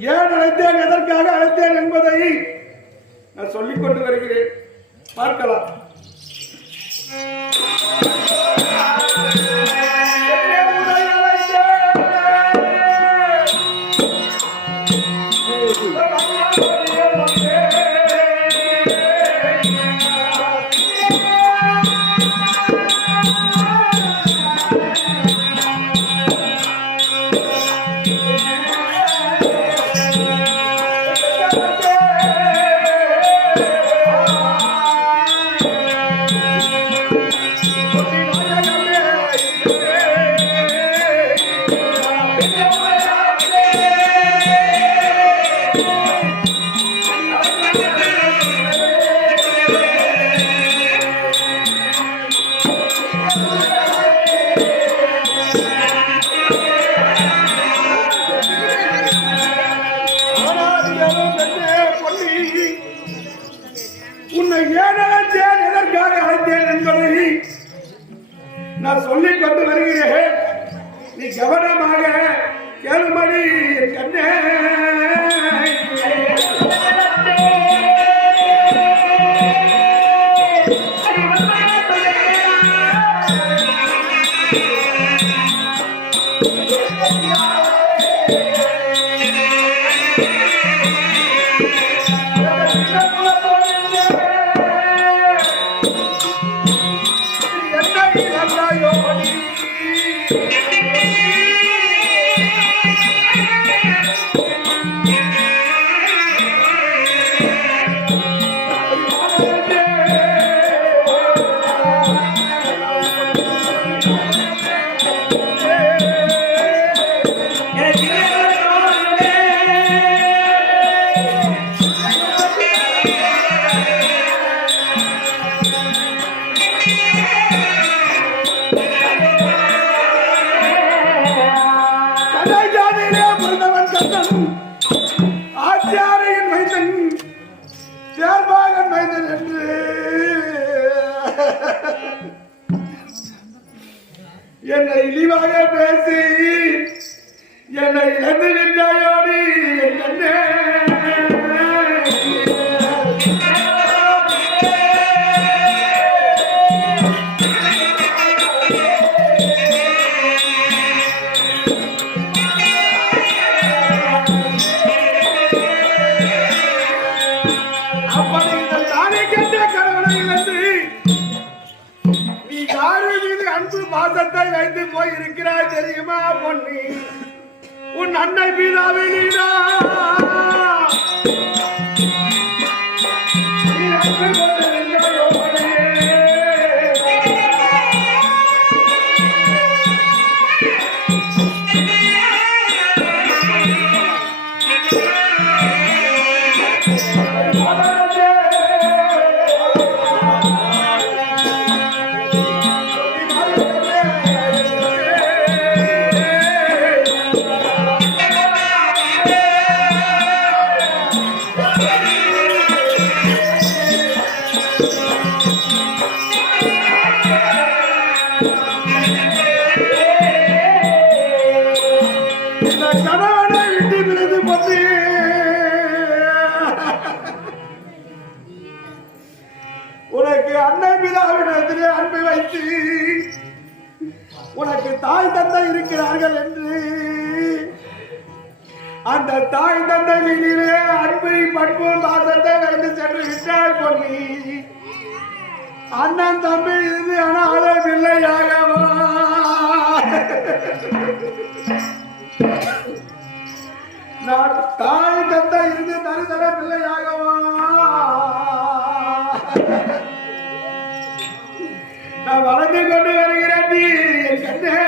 ஏன் அழைத்தேன், எதற்காக அழைத்தேன் என்பதை நான் சொல்லிக் கொண்டு வருகிறேன். பார்க்கலாம். நான் சொல்லிக் கொண்டு வருகிறேன். நீ கவனமாக கேளுமடி கண்ணே. ஆச்சாரியின் மைந்தன் சேர்பாகன் மைந்தன் என்று என்னை இழிவாக பேசி என்னை இழந்து நின்றாயோடி என் கண்ணே. பாசத்தை வைத்து போய் இருக்கிறாய் தெரியுமா பொன்னி? உன் அன்னை பீதாவை நீடா உனக்கு அன்னை பிதாவிடத்திலே அன்பை வைத்து உனக்கு தாய் தந்தை இருக்கிறார்கள் என்று அந்த தாய் தந்தை மீதிலே அன்பை பண்பு பாசத்தை வைத்து சென்று விட்டால் பொன்னி. அண்ணன் தம்பி இது அனாத பிள்ளையாகவா? நான் தாய் தந்தை இருந்து தரிசன பிள்ளையாகவா? நான் வளர்ந்து கொண்டு வருகிறேன் என் கண்ணே.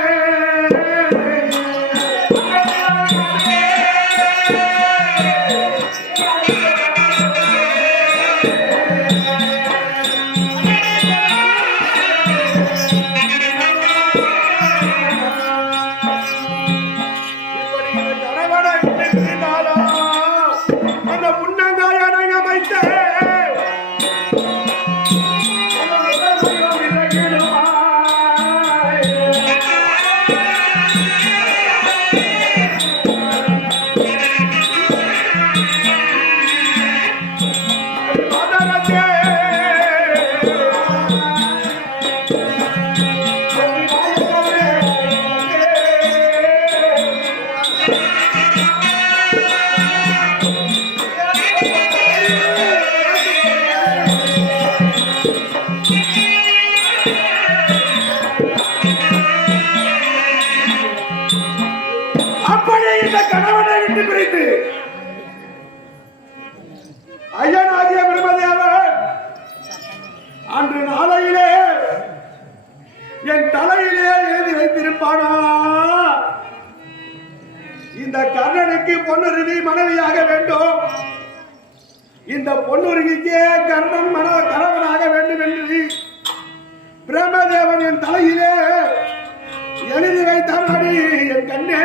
ஐயனாகிய பிரம்மதேவன் அன்று நாளையிலே என் தலையிலே எழுதி வைத்திருப்பானா, இந்த கர்ணனுக்கு பொன்னுருவி மனைவியாக வேண்டும், இந்த பொன்னுருவிக்கே கர்ணன் கணவனாக வேண்டும் என்று பிரம்மதேவன் என் தலையிலே எழுதி வைத்தாடி என் கண்ணே.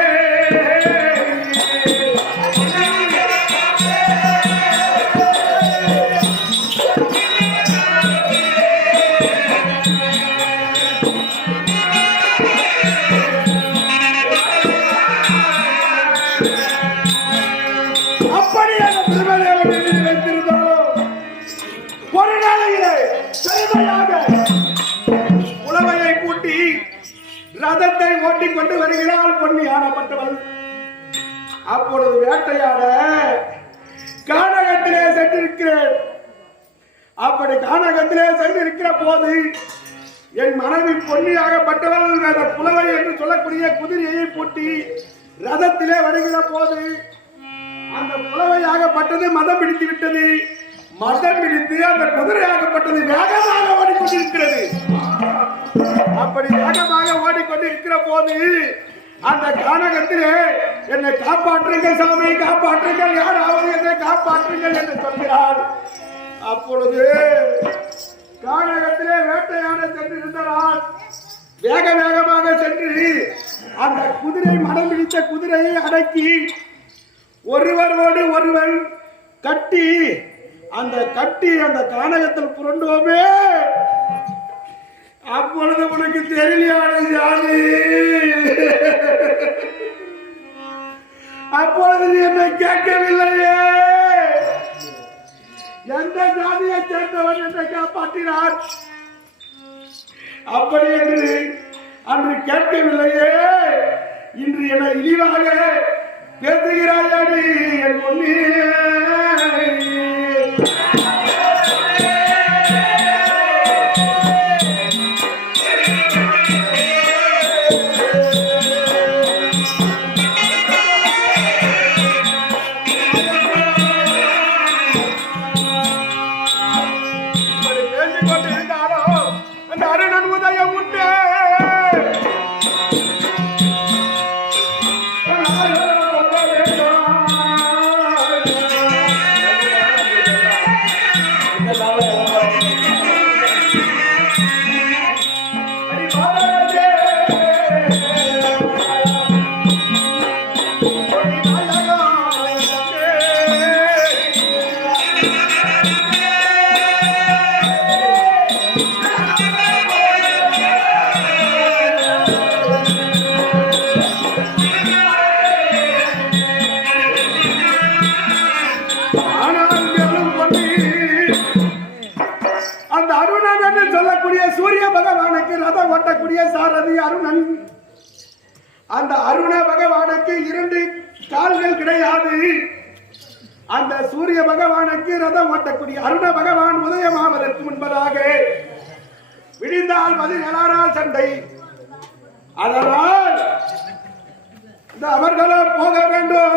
புலவையை பூட்டி ரதத்தை ஓட்டிக் கொண்டு வருகிறாள் பொன்னியானப்பட்டவள். அப்பொழுது வேட்டையாட கானகத்திலே சென்றிருக்கிறேன். அப்படி கானகத்திலே சென்றிருக்கிற போது என் மனைவி பொன்னியாகப்பட்டவள் அந்த புலவை என்று சொல்லக்கூடிய குதிரையை பூட்டி ரதத்திலே வருகிற போது அந்த புலவையாகப்பட்டது மதம் பிடித்து விட்டது. மதம் பிடித்து அந்த குதிரையாகப்பட்டது வேகமாக ஓடிக்கொண்டிருக்கிறது. அப்படி வேகமாக ஓடிக்கொண்டிருக்கிற போது அந்த கானகத்திலே என்னை காப்பாற்றுங்கள் சாமி, காப்பாற்றுங்கள், யாராவது என்னை காப்பாற்றுங்கள் என்று சொல்கிறார். அப்பொழுது கானகத்திலே வேட்டையாட சென்றிருந்தார். வேக வேகமாக சென்று அந்த குதிரை மனம் பிடித்த குதிரையை அடக்கி ஒருவரோடு ஒருவன் கட்டி அந்த கானகத்தில் புரண்டோமே. அப்பொழுது உனக்கு தெரியலையான ஜாதி, அப்பொழுது நீ என்னை கேட்கவில்லையே, எந்த ஜாதியை சேர்ந்தவன் என்னை காப்பாற்றினார் அப்படி என்று அன்று கேட்கவில்லையே. இன்று என இழிவாக பேசுகிறாயடி என் பொன்னே. சூரிய பகவானுக்கு ரதம் ஓட்டக்கூடிய சாரதி அருணன். அந்த அருண பகவானுக்கு 2 கால்கள் கிடையாது. அந்த சூரிய பகவானுக்கு ரதம் ஓட்டக்கூடிய அருண பகவான் உதயமாவதற்கு முன்பதாக விடிந்தால் 17 நாள் சண்டை. அதனால் அவர்களும் போக வேண்டும்.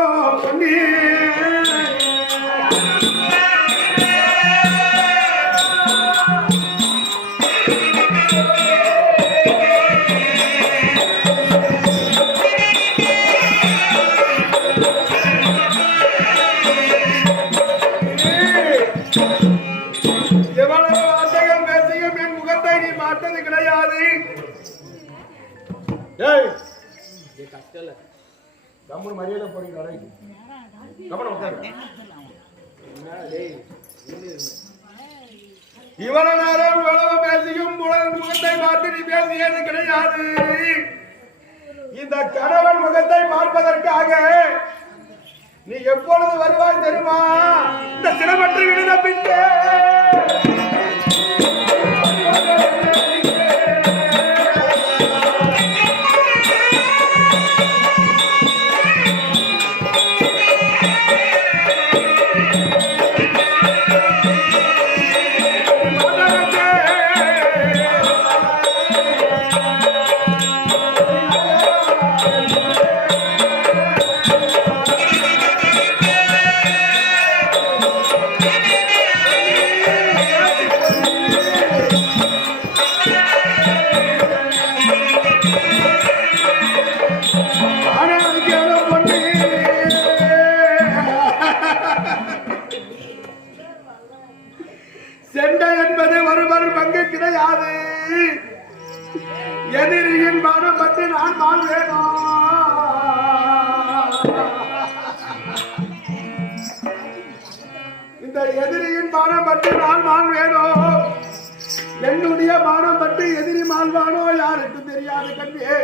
இவ்வளவு நேரம் உழவு பேசியும் முகத்தை பார்த்து நீ பேசியது கிடையாது. இந்த கணவன் முகத்தை பார்ப்பதற்காக நீ எப்பொழுது வருவாய் தெரியுமா? இந்த சிரமற்று விடுத பின்னே கிடையாது. எதிரியின் பானம் பற்றி நான் வாழ்வேனோ? இந்த எதிரியின் பானம் பற்றி நான் வாழ்வேனோ? என்னுடைய பானம் பற்றி எதிரி மாழ்வானோ யாருக்கும் தெரியாது கண்ணியே.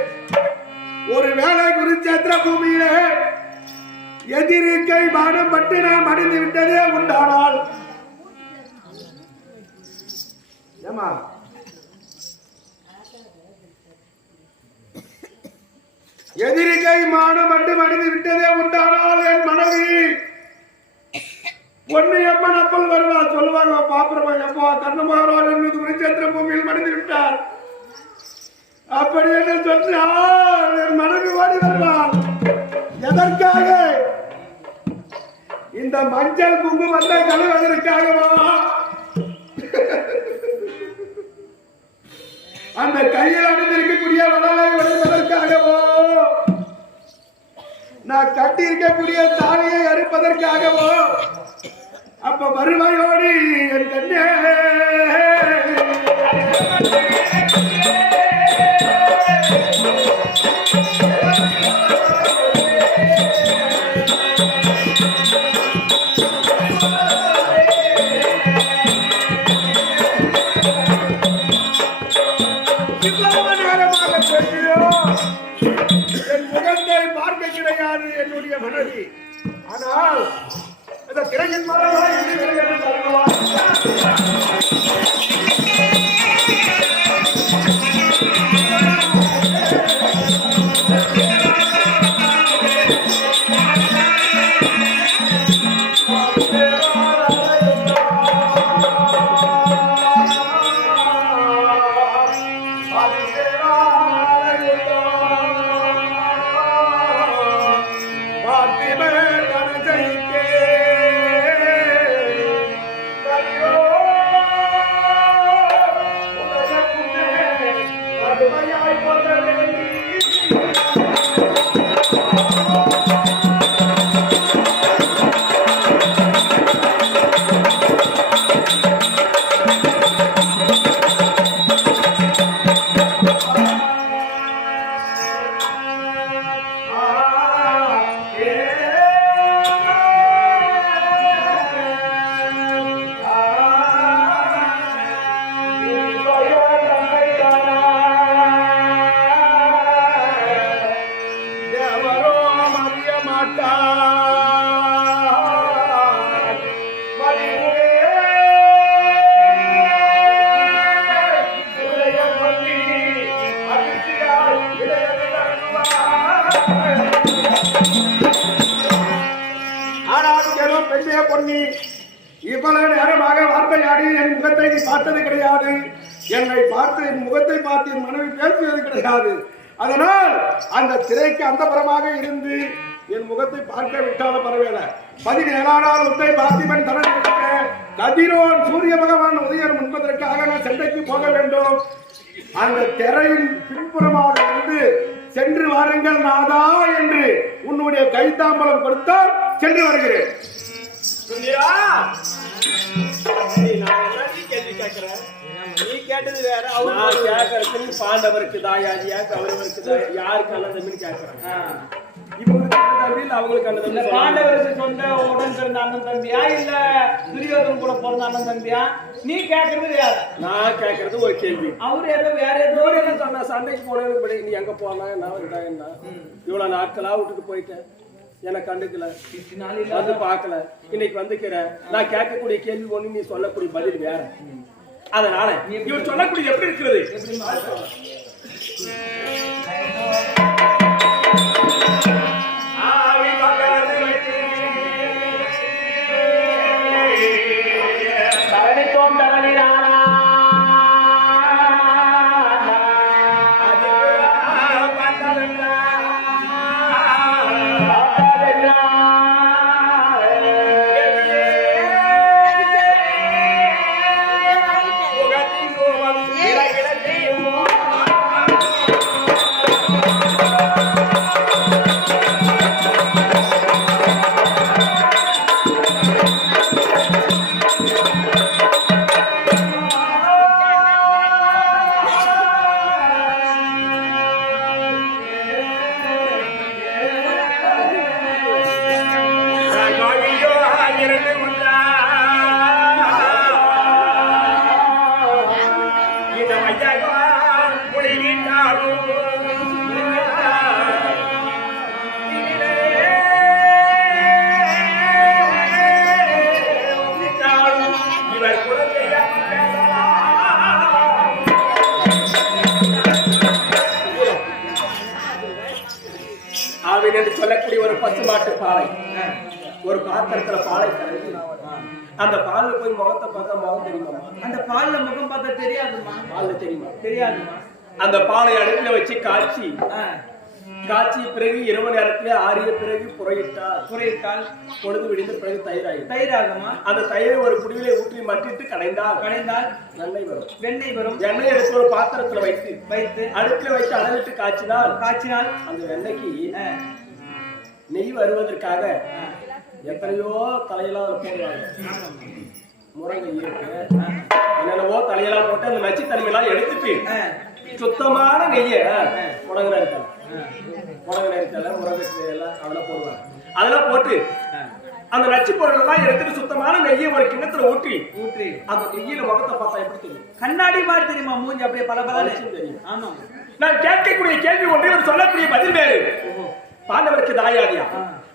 ஒரு வேளை குருச்சேத்திர பூமியிலே எதிரிக்கை பானம் பற்றி நாம் அடைந்து விட்டதே உண்டானால் ஏமா எதிரிக்கை மானம் மட்டும் அடைந்து விட்டதே உண்டானால் என் மனைவி பொண்ணு எம்மன் அப்பல் வருவா சொல்லுவாங்க பாப்புரமா எப்போ கர்ணமகாராஜ் என்பது குருச்சேத்திர பூமியில் மடிந்து விட்டார். அப்படி என்று சொன்னால் என் மனைவி ஓடி வருவாள். எதற்காக? இந்த மஞ்சள் குங்குமத்தை கழுவதற்காகவா? அந்த கையில் அணிந்திருக்கக்கூடிய வடலை உடைப்பதற்காகவோ? நான் கட்டி இருக்கக்கூடிய தாலியை அறுப்பதற்காகவோ? அப்ப வருவாயோடி என் கண்ணே. என் முகத்தை பார்க்க கிடையாது என்னுடைய மனைவி. ஆனால் இந்த திரையின் மரமாக பொன்னி இவ்வளவு நேரமாக வார்த்தையாடி என் முகத்தை நீ பார்த்தது கிடையாது. என்னை பார்த்து என் முகத்தை பார்த்து என் மனைவி பேசுவது கிடையாது. அதனால் அந்த திரைக்கு அந்த புறமாக இருந்து என் முகத்தை பார்க்க விட்டாலும் பரவாயில்ல. 17ஆம் நாள் உத்தை பார்த்திபன் தனது கதிரோன் சூரிய பகவான் உதயம் என்பதற்காக நான் சண்டைக்கு போக வேண்டும். அந்த திரையின் பின்புறமாக இருந்து சென்று வாருங்கள் நாதா என்று உன்னுடைய கைத்தாம்பலம் கொடுத்தால் சென்று வருகிறேன். நீ கேட்டது வேற, அவர் கேட்கறதுக்கு பாண்டவருக்கு தாயாதியா கௌரவருக்கு யாருக்கு அண்ணன் கேட்கறாங்க. இவங்களுக்கு தம்பி இல்ல அவங்களுக்கு அண்ணன் தம்பி. பாண்டவருக்கு சொன்ன உடன் பிறந்த அண்ணன் தம்பியா இல்ல துரியோதன் கூட பிறந்த அண்ணன் தம்பியா? நீ கேட்கறது வேற, நான் கேட்கறது ஒரு கேள்வி. அவரு ஏதோ வேற ஏதோ சொன்ன சண்டைக்கு போனது. நீ எங்க போனா என்ன இவ்வளவு நாட்களா விட்டுட்டு போயிட்டேன், எனக்கு கண்டுக்கல, வந்து பார்க்கல, இன்னைக்கு வந்துக்கிற. நான் கேட்கக்கூடிய கேள்வி ஒண்ணு, நீ சொல்லக்கூடிய பதில் வேற. அதனால இவர் சொல்லக்கூடிய எப்படி இருக்கிறது? பாத்திரத்துல பாலை கலந்து அந்த பால்ல போய் முகத்தை பார்த்தா முகம் தெரியுமா? அந்த பால்ல முகம் பார்த்தா தெரியாதுமா? பால்ல தெரியுமா? தெரியாதுமா. அந்த பாலை அடுப்புல வச்சு காய்ச்சி பிறகு இரவு நேரத்திலே ஆறிய பிறகு புறையிட்டால் பொழுது விடிந்த பிறகு தயிராகுமா? அந்த தயிரை ஒரு குடியிலே ஊற்றி மட்டிட்டு கடைந்தால் வெண்ணெய் வரும். வெண்ணெய் எடுத்து ஒரு பாத்திரத்துல வைத்து அடுப்புல வைத்து அளவிட்டு காய்ச்சினால் அந்த வெண்ணெய்க்கு நெய் வருவதற்காக எத்தனையோ தலையெல்லாம் போடுவாங்க. முருங்கை இருக்கு என்னென்னவோ தலையெல்லாம் போட்டு அந்த நச்சு தனிமெல்லாம் எடுத்துட்டு சுத்தமான நெய்ய முடங்குல இருக்கலாம் முருங்கை எல்லாம் அதெல்லாம் போடுவாங்க. அதெல்லாம் போட்டு அந்த நச்சு பொருள் எல்லாம் எடுத்துட்டு சுத்தமான நெய்யை ஒரு கிண்ணத்துல ஊற்றி அந்த நெய்யில முகத்தை பார்த்தா எப்படி தெரியும்? கண்ணாடி மாதிரி தெரியுமா? மூஞ்சி அப்படியே பல தெரியும். ஆமா. நான் கேட்கக்கூடிய கேள்வி ஒன்று இவர் சொல்லக்கூடிய பதில் வேறு. பாண்டவருக்கு தாயாதியா?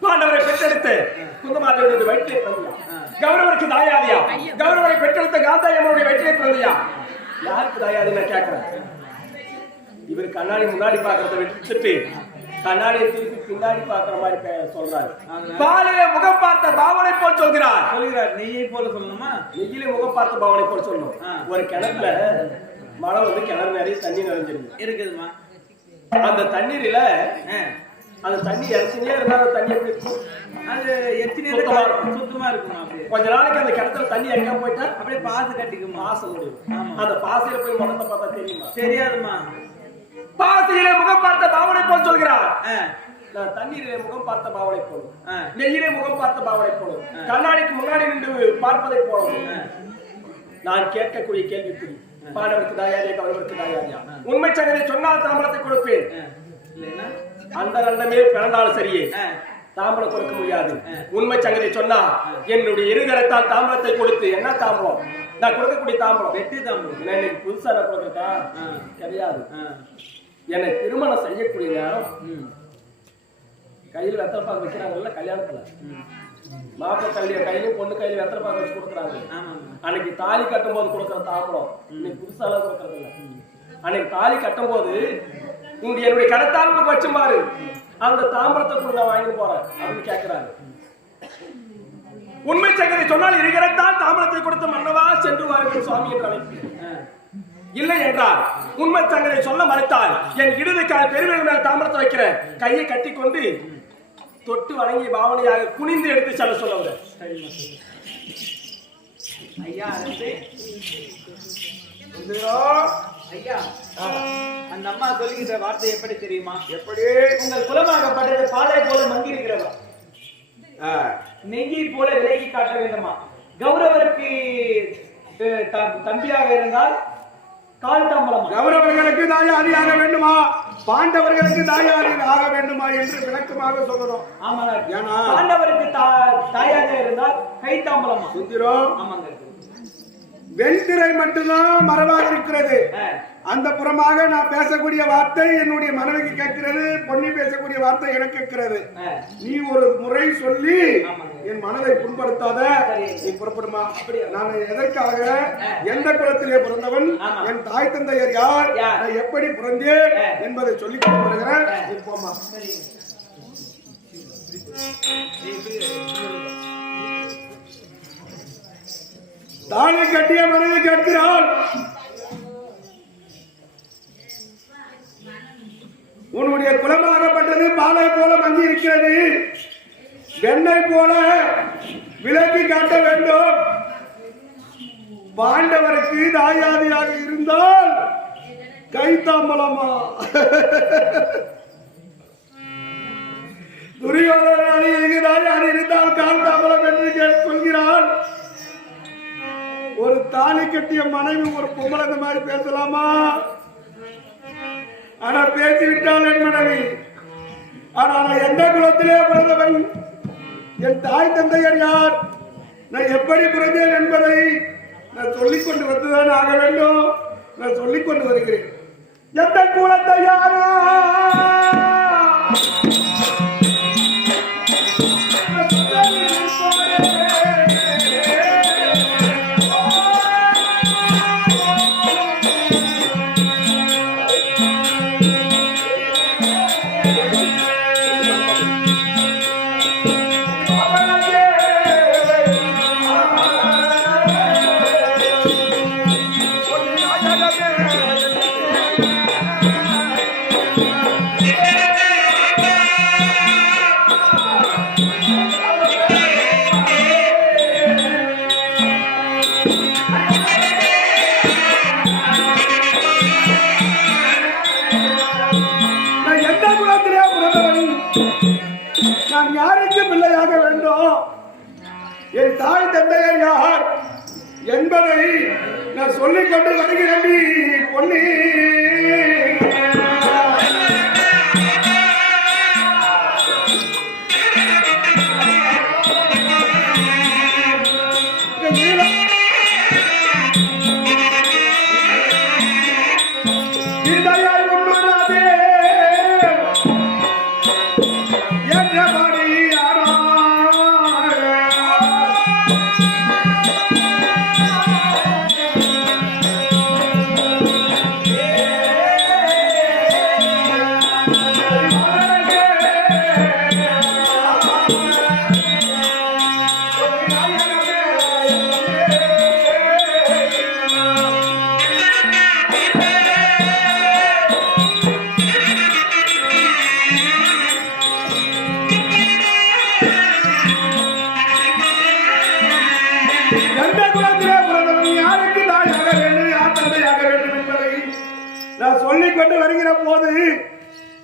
பாண்டவரை பெற்றெடுத்து குந்தமாதேவியுடைய வயிற்றிலே பிறந்தியா? கௌரவருக்கு தாயாதியா? கௌரவரை பெற்றெடுத்த காந்தாயம்மனுடைய வயிற்றிலே பிறந்தியா? யாருக்கு தாயாதி நான் கேட்கிறேன். இவர் கண்ணாடி முன்னாடி பாக்குறத விட்டுட்டு கண்ணாடியை திருப்பி பின்னாடி பாக்குற மாதிரி சொல்றாரு. பாலையில முகம் பார்த்த பாவனை போல் சொல்கிறார். நெய்யை போல சொல்லணுமா? நெய்யில முகம் பார்த்த பாவனை போல் சொல்லணும். ஒரு கிணத்துல மழை வந்து கிணறு நிறைய தண்ணி நிறைஞ்சிருக்கு இருக்குதுமா. அந்த தண்ணீர்ல அந்த தண்ணி எரிச்சினே இருந்தா தண்ணி எப்படி இருக்கும்? அது எரிச்சினே சுத்தமா இருக்குமா? கொஞ்ச நாளைக்கு அந்த கிணத்துல தண்ணி எங்க போயிட்டா அப்படியே பாசு கட்டிக்கும். பாசம் முடியும். அந்த பாசையில போய் முகத்தை பார்த்தா தெரியுமா? தெரியாதுமா. பாசையிலே முகம் பார்த்த பாவனை போல் சொல்கிறார். நான் தண்ணீரிலே முகம் பார்த்த பாவனை போலும், நெய்யிலே முகம் பார்த்த பாவனை போலும், கண்ணாடிக்கு முன்னாடி நின்று பார்ப்பதை போலும். நான் கேட்கக்கூடிய கேள்விக்குறி. பாண்டவருக்கு தாயாரியா? கௌரவருக்கு தாயாரியா? உண்மை சங்கரை சொன்னால் தாம்பரத்தை கொடுப்பேன். அந்த நண்டமே பிறந்தாலும் சரியே தாம்பரம் கொடுக்க முடியாது. உண்மை சங்கரை சொன்னா என்னுடைய இருகரத்தால் தாம்பரத்தை கொடுத்து என்ன தாம்பரம்? நான் கொடுக்கக்கூடிய தாம்பரம் வெட்டி தாம்பரம். இன்னைக்கு புதுசா நான் கொடுக்கட்டா கிடையாது. என்னை திருமணம் செய்யக்கூடிய நேரம் கையில் வெத்தலை பாக்கு வைக்கிறாங்கல்ல கல்யாணத்துல, மாப்பிள்ளை கையிலையும் பொண்ணு கையில வெத்தலை பாக்கு வச்சு கொடுக்குறாங்க. அன்னைக்கு தாலி கட்டும் போது கொடுக்குற தாம்பரம் இன்னைக்கு புதுசாலாம் கொடுக்கறது இல்லை. அன்னைக்கு தாலி கட்டும் போது இங்க என்னுடைய கடத்தாளுக்கு வச்சு மாறு அந்த தாம்பரத்தை கூட நான் வாங்கி போறேன் அப்படின்னு கேட்கிறாரு. உண்மை சங்கரை சொன்னால் இருக்கிறதால் தாம்பரத்தை கொடுத்த மன்னவா சென்று வாருங்கள் சுவாமி என்று அழைப்பு. இல்லை என்றால் உண்மை சங்கரை சொல்ல மறுத்தால் என் இடது கால் பெருவிரல் மேல் தாம்பரத்தை வைக்கிற கையை கட்டி கொண்டு தொட்டு வணங்கி பாவனையாக குனிந்து எடுத்து செல்ல சொல்லுவாங்க. ஐயா ஐயா அந்த அம்மா சொல்லுகிற வார்த்தை எப்படி தெரியுமா? எப்படி? உங்கள் குலமாகப்பட்டது பாலை போல மங்கி இருக்கிறதா? நெய்யை போல விலகி காட்ட வேண்டுமா? கௌரவருக்கு தம்பியாக இருந்தால் கால் தாம்பலம். கௌரவர்களுக்கு தாயாரியாக வேண்டுமா, பாண்டவர்களுக்கு தாயாரி ஆக வேண்டுமா என்று விளக்கமாக சொல்கிறோம். ஆமாங்க. பாண்டவருக்கு தாயாக இருந்தால் கை தாம்பலமா? சுத்திரம். ஆமாங்க. வெண்திரை மட்டும்தான் மரபாக இருக்கிறது. அந்த புறமாக நான் பேசக்கூடிய வார்த்தை என்னுடைய மனைவிக்கு கேட்கிறது, பொன்னி பேசக்கூடிய வார்த்தை எனக்கு கேட்கிறது. நீ ஒரு முறை சொல்லி என் மனதை புண்படுத்தாத, நீ புறப்படுமா? நான் எதற்காக, எந்த குலத்திலே பிறந்தவன், என் தாய் தந்தையர் யார், நான் எப்படி பிறந்தேன் என்பதை சொல்லிக் கொண்டு வருகிறேன். இப்போமா தாலி கட்டிய மனைவி கேட்கிறாள், உன்னுடைய குலமாகப்பட்டது பாலை போல மங்கி இருக்கிறது, வெண்ணெய் போல விலக்கி காட்ட வேண்டும். பாண்டவருக்கு தாயாதியாக இருந்தால் கைத்தாம்பலமா? துரியோதனாளிக்கு தாயாதி இருந்தால் கால் தாம்பலம் என்று சொல்கிறாள். ஒரு தாலி கட்டிய மனைவி ஒரு பொம்பளை இந்த மாதிரி பேசலாமா? ஆனா பேசிவிட்டால் என் மனைவி. ஆனா நான் எந்த குலத்திலே பிறந்தவன், என் தாய் தந்தையர் யார், நான் எப்படி பிறந்தேன் என்பதை நான் சொல்லிக் கொண்டு வந்துதான் ஆக வேண்டும். நான் சொல்லிக் கொண்டு வருகிறேன். எந்த குலத்தையாரா தாயாக வேண்டும். என் தாய் தந்தையர் யார் என்பதை நான் சொல்லிக் கொண்டு வருகிறேன் பொன்னி. சொல்லிக்கொண்டு வருகிற போது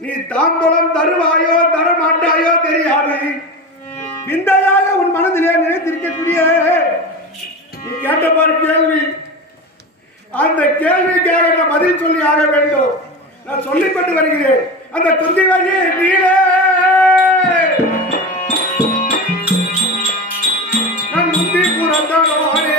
நீ தாம்பூலம் தருவாயோ தர மாட்டாயோ தெரியாது. விந்தையாக உன் மனதிலே நினைத்திருக்கக்கூடிய நீ கேட்டபாரு கேள்வி, அந்த கேள்விக்காக நான் பதில் சொல்லி ஆக வேண்டும். நான் சொல்லிக் கொண்டு வருகிறேன். அந்த குந்தி வகை நீளே நான் முந்தி புறந்தோனே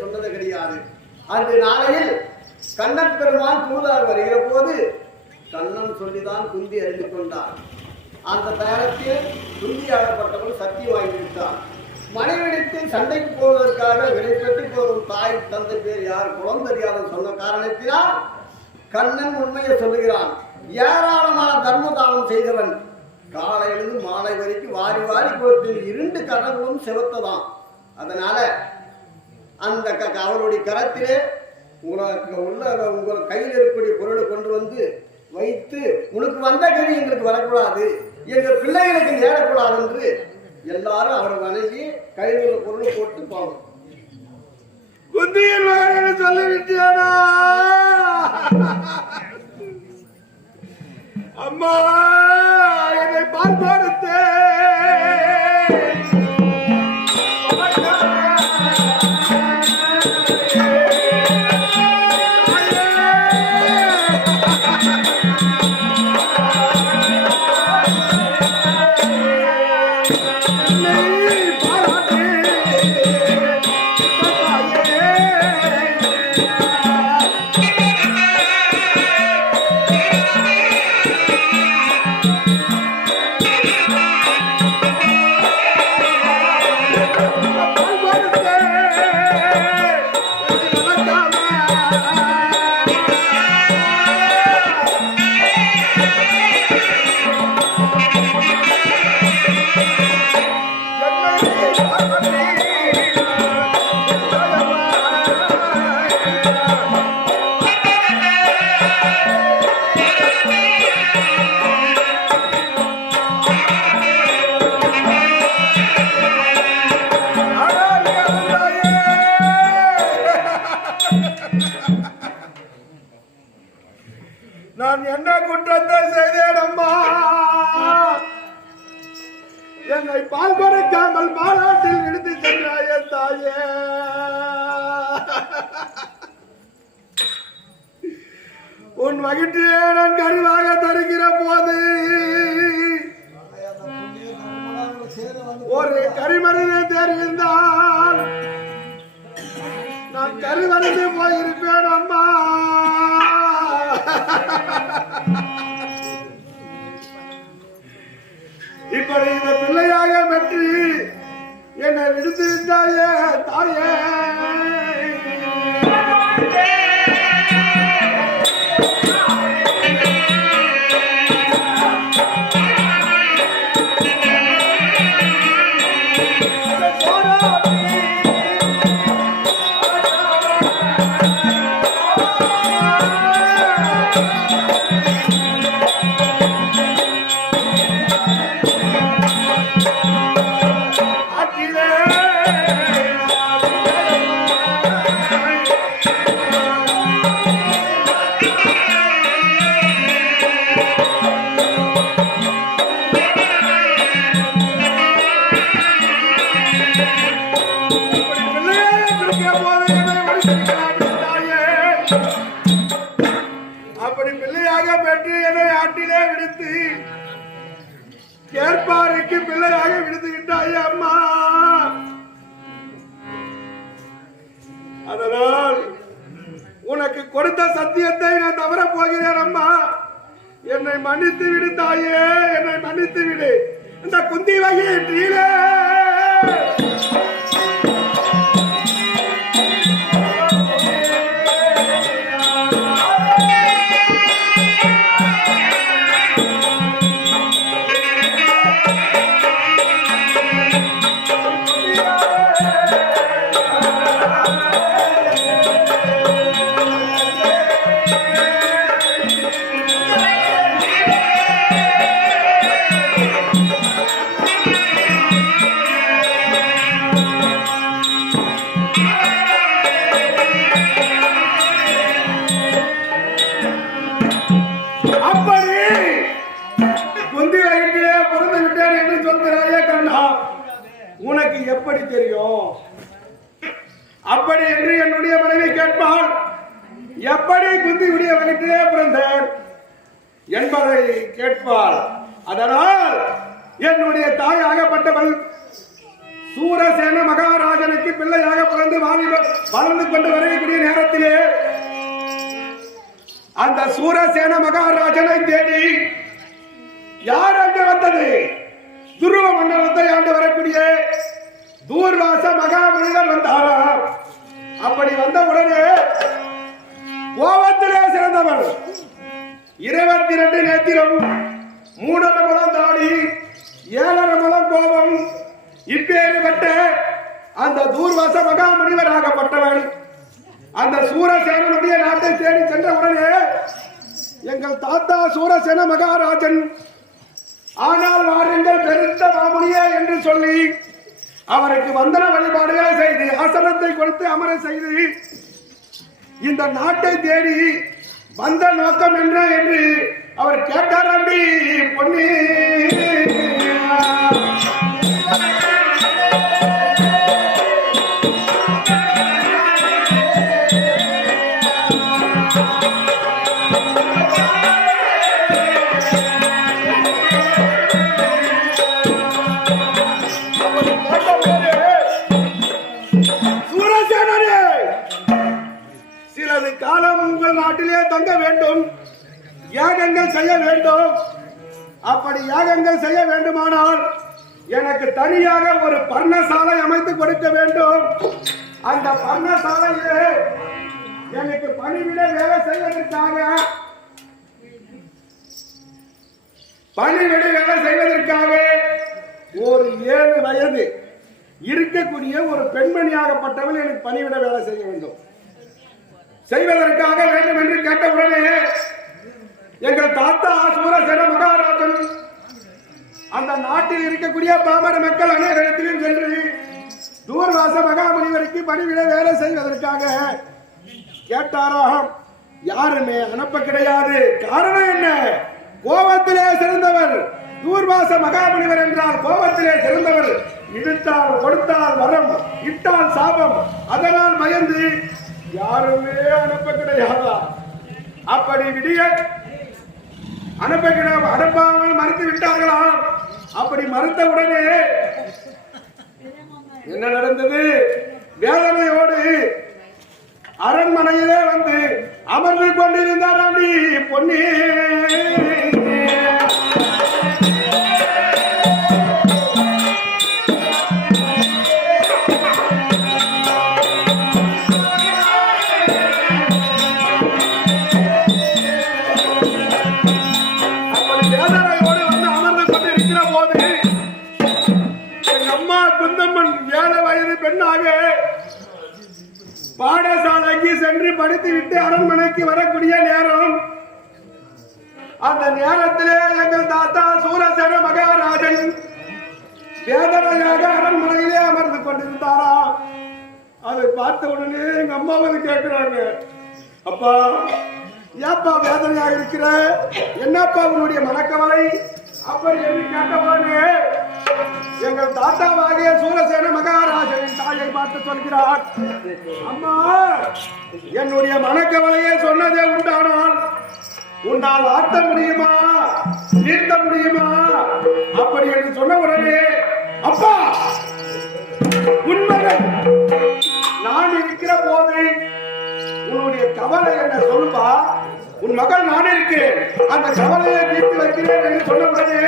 சொன்னது கிடையாது. அன்று நாளையில் கண்ணன் பெருமான் தூதார் வருகிற போது கண்ணன் சொல்லிதான் குந்தி அறிந்து கொண்டார். அந்த நேரத்தில் குந்தி ஆளப்பட்டவன் சக்தி வாங்கிவிட்டான். மனைவிடத்தில் சண்டைக்கு போவதற்காக விடைபெற்று போகும் தாய் தந்தை பேர் யார் குளம் தெரியாத சொன்ன காரணத்தினால் கண்ணன் உண்மையை சொல்லுகிறான். ஏராளமான தர்ம தானம் செய்தவன் காலையிலிருந்து மாலை வரைக்கும் வாரி வாரி கொடுத்து 2 கரங்களும் செவத்ததான். அதனால அந்த அவருடைய கரத்திலே உங்களுக்கு உங்கள் கையில் இருக்கக்கூடிய பொருளை கொண்டு வந்து வைத்து உனக்கு வந்த கறி எங்களுக்கு வரக்கூடாது, எங்கள் பிள்ளைகளுக்கு நேரக்கூடாது என்று எல்லாரும் அவரை வணங்கி கையில் உள்ள பொருளை போட்டு போவோம். குந்தியில் சொல்லிவிட்டியானா அம்மா என்னை பார்ப்பாடுத்தே நான் என்ன குற்றத்தை செய்தேன் அம்மா? என்னை பால் கொடுக்காமல் மாநாட்டில் விடுத்து சென்றாய தாயே. உன் மகிழ்ச்சியை நான் கருவாக தருகிற போது ஒரு கரிமருந்தை தெரிந்தால் நான் கருவறிந்து போயிருப்பேன் அம்மா. பெற்று என்னை விடுத்து விட்டாயே தாயே. அப்படி பிள்ளையாக பெற்று என்னை ஆட்டிலே விடுத்து கேட்பாருக்கு பிள்ளையாக விடுத்து விட்டாயே அம்மா. அதனால் உனக்கு கொடுத்த சத்தியத்தை நான் தவற போகிறேன் அம்மா. என்னை மன்னித்து விடு தாயே, என்னை மன்னித்து விடு. இந்த குந்தி வகையிலே உனக்கு எப்படி தெரியும்? அப்படி என்று என்னுடைய மனைவி கேட்பாள். எப்படி குந்தியுடைய வயிற்றிலே பிறந்தேன் என்பதை கேட்பாள். அதனால் என்னுடைய தாய் ஆகப்பட்டவள் சூரசேன மகாராஜனுக்கு பிள்ளையாக பிறந்து வளர்ந்து கொண்டு வரக்கூடிய நேரத்திலே அந்த சூரசேன மகாராஜனை தேடி யார் அங்கு வந்தது? துருவ மண்டலத்தை ஆண்டு வரக்கூடிய தூர்வாச மகாமுனிவர் வந்தாராம். அப்படி வந்த உடனே கோபத்திலே சிறந்தவர் 22 நேத்திரம் 3.5 முழம் தாடி 7.5 முழம் கோபம் இப்பேற்பட்ட அந்த தூர்வாச மகாமுனிவர் ஆகப்பட்டவர் அந்த சூரசேனனுடைய நாட்டை தேடி சென்ற உடனே எங்கள் தாத்தா சூரசேன மகாராஜன் ஆனால் வாருங்கள் பெருத்த மாமுனியே என்று சொல்லி அவருக்கு வந்தன வழிபாடுகளை செய்து ஆசனத்தை கொடுத்து அமர செய்து இந்த நாட்டை தேடி வந்த நோக்கம் என்ன என்று அவர் கேட்டாராண்டி பொன்னி. காலம் உங்கள் நாட்டிலே தங்க வேண்டும், யாகங்கள் செய்ய வேண்டும். அப்படி யாகங்கள் செய்ய வேண்டுமானால் எனக்கு தனியாக ஒரு பர்ணசாலை அமைத்து கொடுக்க வேண்டும். அந்த பர்ணசாலையிலே எனக்கு பணிவிட வேலை செய்வதற்காக ஒரு 7 வயது இருக்கக்கூடிய ஒரு பெண்மணியாகப்பட்டவள் எனக்கு பணிவிட வேலை செய்ய வேண்டும். செய்வதற்காக வேண்டும் என்று கேட்டவுடனே எங்கள் தாத்தா சூரசேன மகாராஜன் அந்த நாட்டில் இருக்கக்கூடிய பாமர மக்கள் அனைவரிடத்திலும் சென்று தூர்வாச மகாமுனிவருக்கு பணிவிட வேலை செய்வதற்காக கேட்டாராம். யாருமே அனுப்ப கிடையாது. காரணம் என்ன? கோபத்திலே சிறந்தவர் தூர்வாச மகாமுனிவர் என்றால் கோபத்திலே சிறந்தவர். இழுத்தால் கொடுத்தால் வரம், இட்டால் சாபம். அதனால் பயந்து யாருமே அனுப்ப கிடையாதா? அப்படி விடிய அனுப்பாமல் மறுத்து விட்டார்களாம். அப்படி மறுத்த உடனே என்ன நடந்தது? வேதனையோடு அரண்மனையிலே வந்து அமர்ந்து கொண்டிருந்தாராண்டி பொன்னி. எங்க அம்மா குந்தம்மன் 7 வயது பெண்ணாக பாடசாலைக்கு சென்று படித்து விட்டு அரண்மனைக்கு வரக்கூடிய நேரம், அந்த நேரத்திலே எங்கள் தாத்தா சூரசேன மகாராஜன் வேதனையாக அரண்மனையிலே அமர்ந்து கொண்டிருந்தாரா. அதை பார்த்த உடனே எங்க அம்மா வந்து கேட்கிறாங்க, அப்பா ஏப்பா வேதனையாக இருக்கிற, என்னப்பா உன்னுடைய மனக்கவலை அப்படி என்று கேட்டவுடனே எங்கள் தாத்தாவாகிய சூரசேன மகாராஜனின் தாயை பார்த்து சொல்கிறார், அம்மா என்னுடைய மனக்கவலையே சொன்னதே உண்டால் ஆட்ட முடியுமா, தீர்த்த முடியுமா அப்படி என்று சொன்ன உடனே, அப்பா உண்மைகள் நான் இருக்கிற போது உன்னுடைய கவலை என்ன சொல்லுப்பா, உன் மகள் நான் இருக்கிறேன், அந்த கவலையை தீர்த்து வைக்கிறேன் என்று சொன்ன உடனே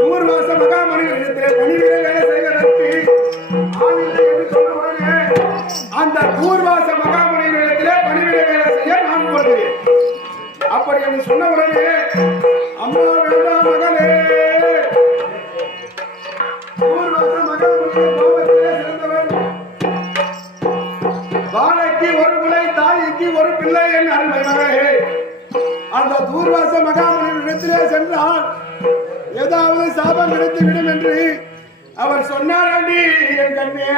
தூர்வாச மகாமணிகளிடத்திலே பணிவிடை வேலை செய்வதற்கு ஆவில்லை என்று சொன்ன உடனே அந்த தூர்வாச மகாமணிகளிடத்திலே பணிவிடை வேலை செய்ய நான் போகிறேன் அப்படி என்று சொன்ன உடனே, அம்மா வேண்டாம் மகளே, தூர்வாச மகாமணியை கோபத்திலே சிறந்தவன், வாழைக்கு ஒரு பிள்ளை தாய்க்கு ஒரு பிள்ளை என் அருமை மகளே, அந்த தூர்வாச மகாமணியின் இடத்திலே சென்றால் ஏதாவது சாபம் கிடைத்து விடும் என்று அவர் சொன்னார். அண்டி என் கண்ணே,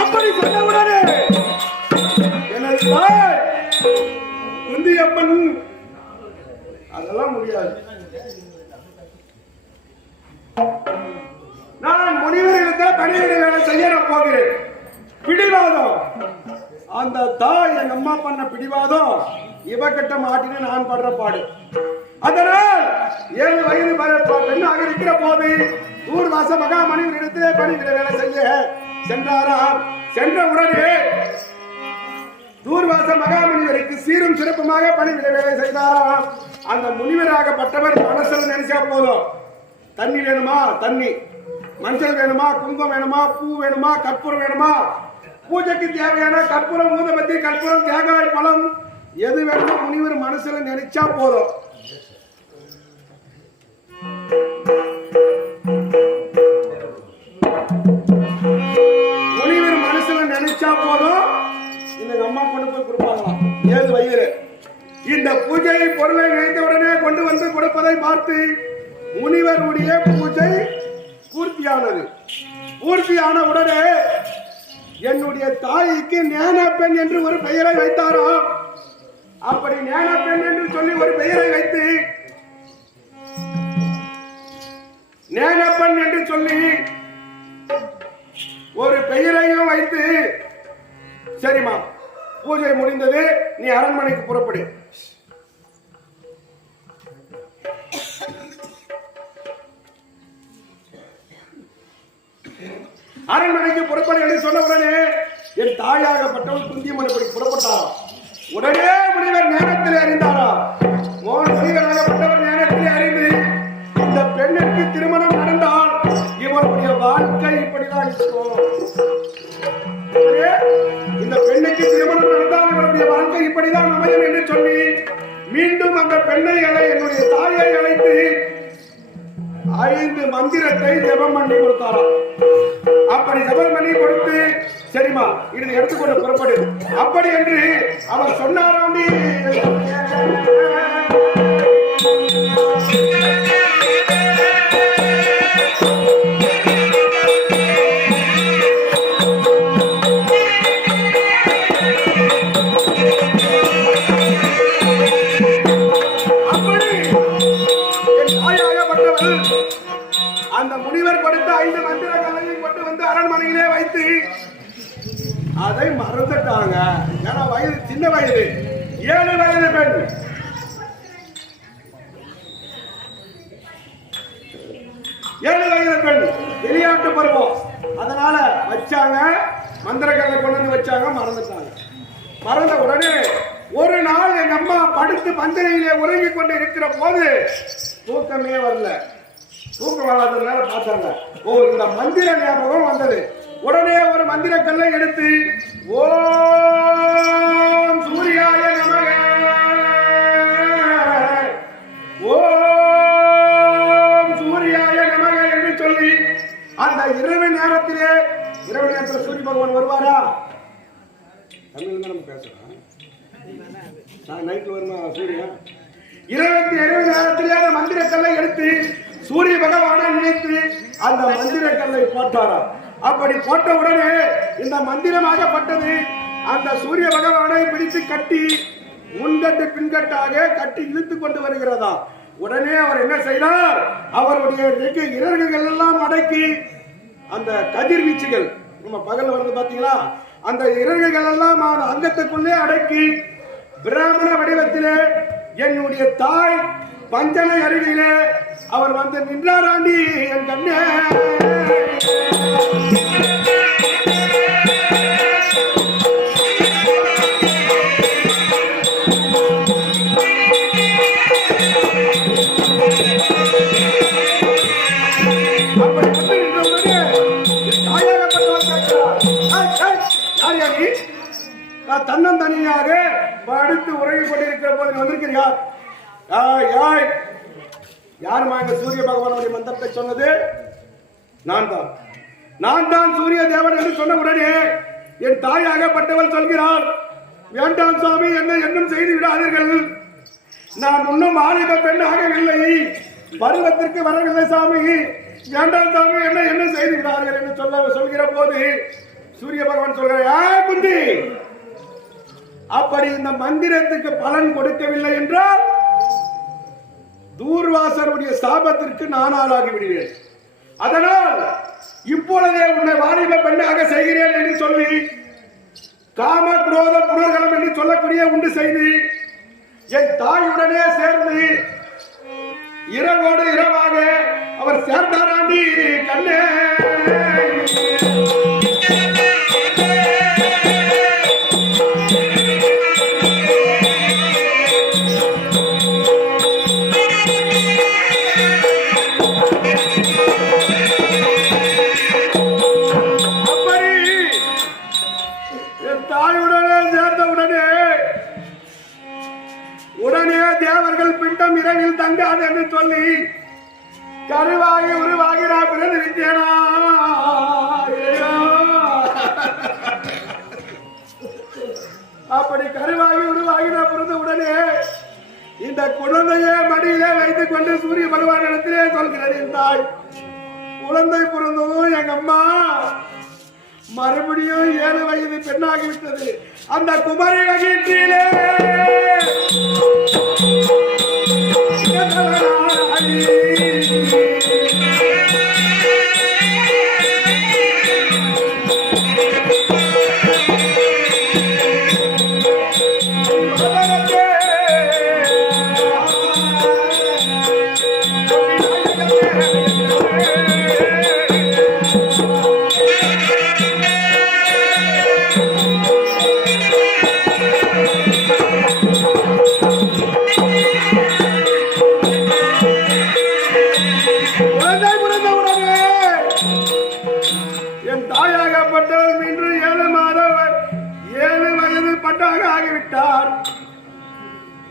அப்படி சொன்னவுடனே எனது தாய் குந்தியம்மன் அதெல்லாம் முடியாது, நான் முனிவரிடத்தில் பணிவிடை வேலை செய்ய போகிறேன். பிடிவாதம், அந்த தாய் எங்க அம்மா பண்ண பிடிவாதம் இவகிட்ட மாட்டின நான் படுற பாடு. அதனால் 7 வயது பெண்ணாக இருக்கிற போது தூர்வாச மகாமணிவரிடத்திலே பணிவிடை வேலை செய்ய சென்றாராம். சென்ற உடனே தூர்வாச மகாமுனிவருக்கு சீரும் சிறப்புமாக பணிவிடை வேலை செய்தாராம். அந்த முனிவராகப்பட்டவர் மனசில் நினைச்சா போதும், தண்ணி வேணுமா தண்ணி, மஞ்சள் வேணுமா, குங்குமம் வேணுமா, பூ வேணுமா, கற்பூரம் வேணுமா, பூஜைக்கு தேவையான கற்பூரம், ஊதுபத்தி, கற்பூரம், தேங்காய் பழம் எது வேணுமோ முனிவர் மனசுல நினைச்சா போதும். முனிவர் மனசுல நினைச்சா போதும், இந்த அம்மா கொண்டு போய் கொடுப்பாங்களாம் 7 வயது. இந்த பூஜை பொருளை நினைத்தவுடனே கொண்டு வந்து கொடுப்பதை பார்த்து முனிவருடைய பூஜை பூர்த்தியானது. பூர்த்தியான உடனே என்னுடைய தாய்க்கு ஞான பெண் என்று ஒரு பெயரை வைத்தாராம். அப்படி ஞான பெண் என்று சொல்லி ஒரு பெயரை வைத்து, ஞானப்பெண் என்று சொல்லி ஒரு பெயரையும் வைத்து, சரிமா பூஜை முடிந்தது, நீ அரண்மனைக்கு புறப்படு. அரண்மனைக்கு புறப்படு என்று சொன்ன உடனே என் தாயாகப்பட்டவள் குந்தியம்மன் இப்படி புறப்பட்டாராம். உடனே முனிவர் ஞானத்தில் அறிந்தாரா. முனிவராகப்பட்டவர் ஞானத்தில் அறிந்து, இந்த பெண்ணிற்கு திருமணம் நடந்தால் இவருடைய வாழ்க்கை இப்படிதான் இருக்கும், இந்த பெண்ணுக்கு திருமணம் நடந்தால் இவருடைய வாழ்க்கை இப்படிதான் அமையும் என்று சொல்லி மீண்டும் அந்த பெண்ணை என்னுடைய தாயை அழைத்து 5 மந்திரத்தை ஜெபம் பண்ணி கொடுத்தாராம். அப்படி ஜெபம் பண்ணி கொடுத்து, சரிமா இதை எடுத்துக்கொண்டு புறப்படு அப்படி என்று அவர் சொன்னாராம். அந்த முனிவர் கொடுத்த 5 மந்திரங்களையும் கொண்டு வந்து அரண்மனையிலே வைத்து அதை மறந்துட்டாங்க. ஏன்னா வயது சின்ன வயது, 7 வயது பெண். விளையாட்டு பருவம், அதனால வச்சாங்க, மந்திரங்களை கொண்டு வந்து வச்சாங்க, மறந்துட்டாங்க. மறந்த உடனே ஒரு நாள் எங்க அம்மா படுத்து பஞ்சனையிலே உறங்கிக் கொண்டு இருக்கிற போது தூக்கமே வரல. தூக்கம் வராததுனால பார்த்தாங்க. ஓ, இந்த மந்திர ஞாபகம் வந்தது. உடனே ஒரு மந்திர கல்லை எடுத்து ஓம் சூர்யாய நமக, ஓம் சூர்யாய நமக என்று சொல்லி அந்த இரவு நேரத்தில் சூரிய பகவான் வருவாரா? தமிழ்ல நம்ம பேசுறோம், நான் நைட்ல வருமா சூரியன்? இரவு நேரத்திலே அந்த மந்திர கல்லை எடுத்து சூரிய பகவானை நினைத்து அந்த மந்திர கல்லை போட்டாரா. அப்படி போட்ட உடனே இந்த மந்திரமாகப்பட்டது அந்த சூரிய பகவானை பிடித்து கட்டி முன்கட்டு பின்கட்டாக கட்டி இழுத்து கொண்டு வருகிறதா. உடனே அவர் என்ன செய்தார்? அவருடைய இறகுகள் எல்லாம் அடக்கி அந்த கதிர்வீச்சுகள் நம்ம பகல்ல வருது பாத்தீங்களா, அந்த இறகுகள் எல்லாம் அங்கத்துக்குள்ளே அடக்கி பிராமண வடிவத்திலே என்னுடைய தாய் பஞ்சனை அருகிலே அவர் வந்து நின்றாராண்டி என் கண்ணே. அப்படி வந்து நின்றவுடனே தன்னந்தனியாக படுத்து உறங்கி கொண்டிருக்கிற போது வந்திருக்கிறார். யாருமா இந்த சூரிய பகவானுடைய மந்திரத்தை சொன்னது? நான் தான் சூரிய தேவன் என்று சொன்ன உடனே என் தாயாகப்பட்டவள் சொல்கிறாள், வேண்டாம் சுவாமி, என்ன என்னும் செய்து விடாதீர்கள். நான் இன்னும் ஆயுத பெண் ஆகவில்லை, பருவத்திற்கு வரவில்லை சாமி, வேண்டாம் சாமி, என்ன செய்து விடாதீர்கள் என்று சொல்கிற போது சூரிய பகவான் சொல்கிறார், குந்தி, அப்படி இந்த மந்திரத்துக்கு பலன் கொடுக்கவில்லை என்றால் தூர்வாசருடைய சாபத்திற்கு நான் ஆளாகி விடுவேன். அதனால் இப்பொழுதே உன்னை வாலிப பெண்ணாக செய்கிறேன் என்று சொல்லி காம குரோத புனர்கலம் என்று சொல்லக்கூடிய உண்டு செய்து என் தாயுடனே சேர்ந்து இரவோடு இரவாக அவர் சேர்ந்தாராண்டி கண்ணே. இரவில் தங்காது என்று சொல்லி கருவாகி உருவாகி நான் பிறந்திருக்கேனா. அப்படி கருவாகி உருவாகி நான் பிறந்த உடனே இந்த குழந்தையை மடியிலே வைத்துக் கொண்டு சூரிய பகவான் இடத்திலே சொல்கிறேன், என் தாய் குழந்தை பிறந்ததும் எங்க அம்மா மறுபடியும் 7 வயது பெண்ணாகிவிட்டது. அந்த குமரி வகிற்றிலே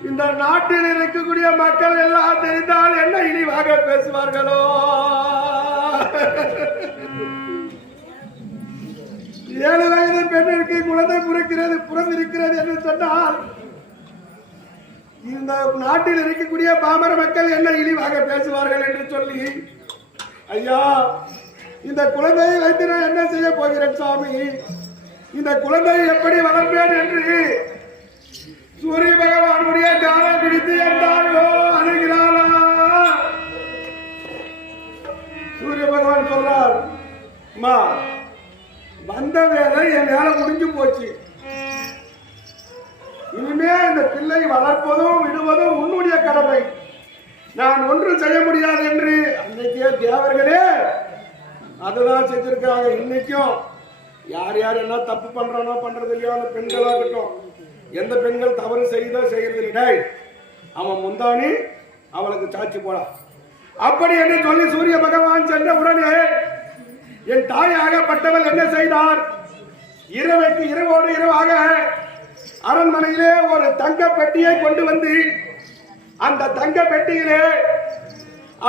இந்த நாட்டில் இருக்கக்கூடிய மக்கள் எல்லாம் தெரிந்தால் என்ன இழிவாக பேசுவார்களோ. 7 வயது பெண்ணிற்கு குழந்தை பிறந்திருக்கிறது என்று சொன்னால் இந்த நாட்டில் இருக்கக்கூடிய பாமர மக்கள் என்ன இழிவாக பேசுவார்கள் என்று சொல்லி, ஐயா இந்த குழந்தையை வைத்து நான் என்ன செய்ய போகிறேன் சாமி, இந்த குழந்தையை எப்படி வளர்ப்பேன் என்று சூரிய பகவானுடைய காலம் பிடித்து என்றாரோ அணுகிறாரா. சூரிய பகவான் சொல்றார், அம்மா வந்த வேலை என் வேலை முடிஞ்சு போச்சு, இனிமே இந்த பிள்ளை வளர்ப்பதும் விடுவதும் உன்னுடைய கடமை, நான் ஒன்றும் செய்ய முடியாது என்று அன்னைக்கே தேவர்களே அதுதான் செஞ்சிருக்கிறாங்க. இன்னைக்கும் யார் யார் என்ன தப்பு பண்றானோ பண்றது இல்லையோ அந்த பெண்களாகட்டும், எந்த பெண்கள் தவறு செய்யறதில்லை, அவன் முந்தானி அவளுக்கு சாட்சி போடா, அப்படி என்று சொல்லி சூரிய பகவான் சென்ற உடனே என் தாயாகப்பட்டவள் என்ன செய்தார்? இரவுக்கு இரவோடு இரவாக அரண்மனையிலே ஒரு தங்க பெட்டியை கொண்டு வந்து அந்த தங்க பெட்டியிலே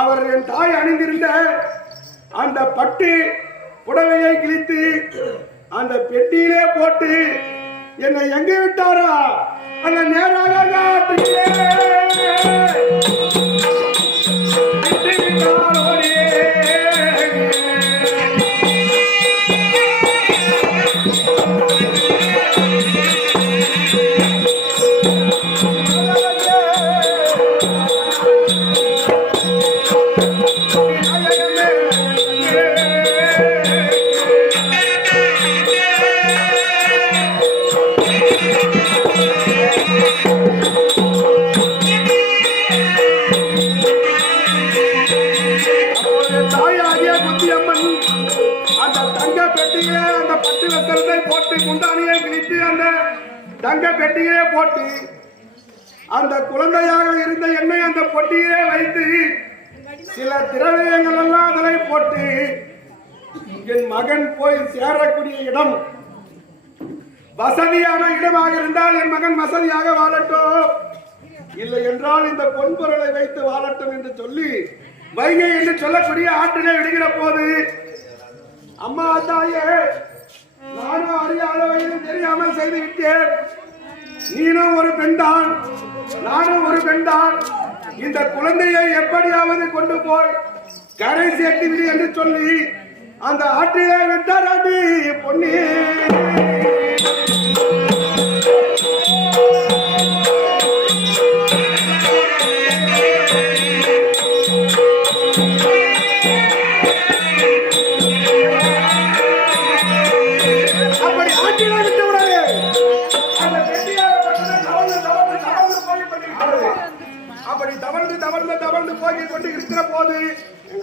அவர் என் தாய் அணிந்திருந்த அந்த பட்டு புடவையை கிழித்து அந்த பெட்டியிலே போட்டு என்னை எங்கே விட்டாரா? அந்த நேராக காட்டிலே விட்டு விட்டாரோடே. தங்க பெட்டியிலே போட்டு அந்த குழந்தையாக இருந்த என்னை அந்த பொட்டியிலே வைத்து சில திரவியங்கள் எல்லாம் அதில் போட்டு என் மகன் போய் சேரக்கூடிய இடம் வசதியான இடமாக இருந்தால் என் மகன் வசதியாக வாழட்டும், இல்லை என்றால் இந்த பொன்பொருளை வைத்து வாழட்டும் என்று சொல்லி வைகை என்று சொல்லக்கூடிய ஆற்றிலே விடுகிற போது, அம்மா தாயே, நானும் அறியாத வயதில் தெரியாமல் செய்து விட்டேன், நீனும் ஒரு பெண்தான் நானும் ஒரு பெண்தான், இந்த குழந்தையை எப்படியாவது கொண்டு போய் கரை சேர்த்து விடு என்று சொல்லி அந்த ஆற்றிலே விட்டாராண்டி பொன்னி.